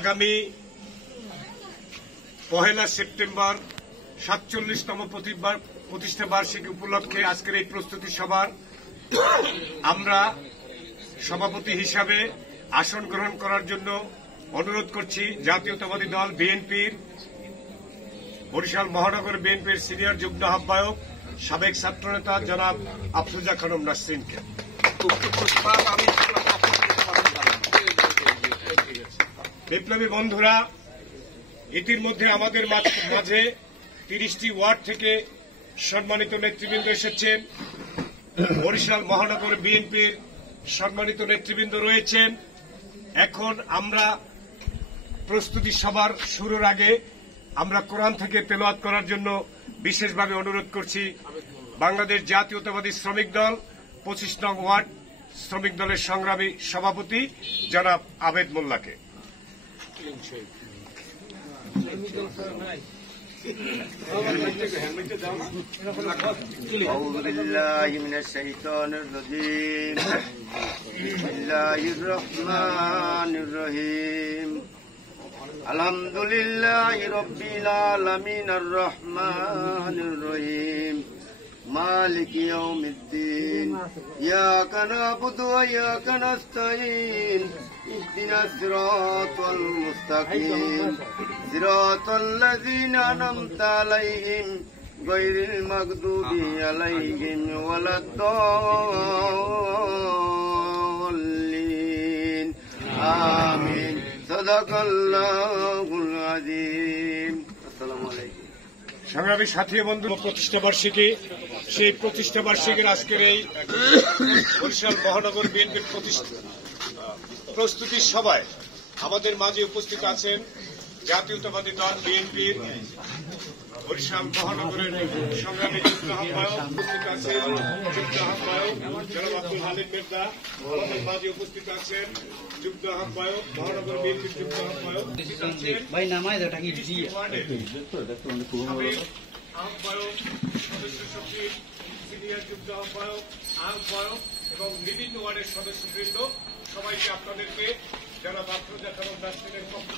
আগামী 1 সেপ্টেম্বর 47তম প্রতিষ্ঠা বার্ষিকী উপলক্ষে আজকের এই প্রস্তুতি সভার আমরা সভাপতি হিসাবে আসন গ্রহণ করার জন্য অনুরোধ করছি জাতীয়তাবাদী দল বিএনপির বরিশাল মহানগর বিএনপির সিনিয়র যুগ্ম আহ্বায়ক সাবেক ছাত্রনেতা জনাব আফরোজা খানম নাসরিনকে। বিপ্লবী বন্ধুরা, ইতিমধ্যে আমাদের মাঝে 30টি ওয়ার্ড থেকে সম্মানিত নেতৃবৃন্দ এসেছেন। বরিশাল মহানগর বিএনপির সম্মানিত নেতৃবৃন্দ রয়েছেন। এখন আমরা প্রস্তুতি সভার শুরুর আগে আমরা কোরআন থেকে তেলাওয়াত করার জন্য বিশেষভাবে অনুরোধ করছি বাংলাদেশ জাতীয়তাবাদী শ্রমিক দল 25 নং ওয়ার্ড শ্রমিক দলের সংগ্রামী সভাপতি জনাব আবেদ মোল্লাকে। أعوذ بالله من الشيطان الرجيم بسم الله الرحمن الرحيم الحمد لله رب العالمين الرحمن الرحيم مالك يوم الدين إياك نعبد وإياك نستعين اهدنا الصراط المستقيم صراط الذين أنعمت عليهم غير المغضوب عليهم ولا الضالين آمين صدق الله العظيم السلام عليكم। সংগ্রামী সাথী বন্ধু, প্রতিষ্ঠাবার্ষিকী, সেই প্রতিষ্ঠাবার্ষিকীর আজকের এই বরিশাল মহানগর বিএনপির প্রস্তুতি সভায় আমাদের মাঝে উপস্থিত আছেন জাতীয়তাবাদী দল বিএনপির বরিশাল মহানগরের সংগ্রামী যুগ্ম আহ্বায়ক, উপস্থিত আছেন যুগ্ম আহ্বায়ক জনাব আব্দুল হালিম মির্জা, আমাদের মাঝে উপস্থিত আছেন যুগ্ম আহ্বায়ক মহানগর বিএনপির যুগ্ম আহ্বায়ক, আহ্বায়ক সদস্য সচিব, সিনিয়র যুগ্ম আহ্বায়ক, আহ্বায়ক এবং বিভিন্ন ওয়ার্ডের সদস্যবৃন্দ, সবাইকে আপনাদেরকে জনাব আফরোজা খানম নাসরিনের পক্ষ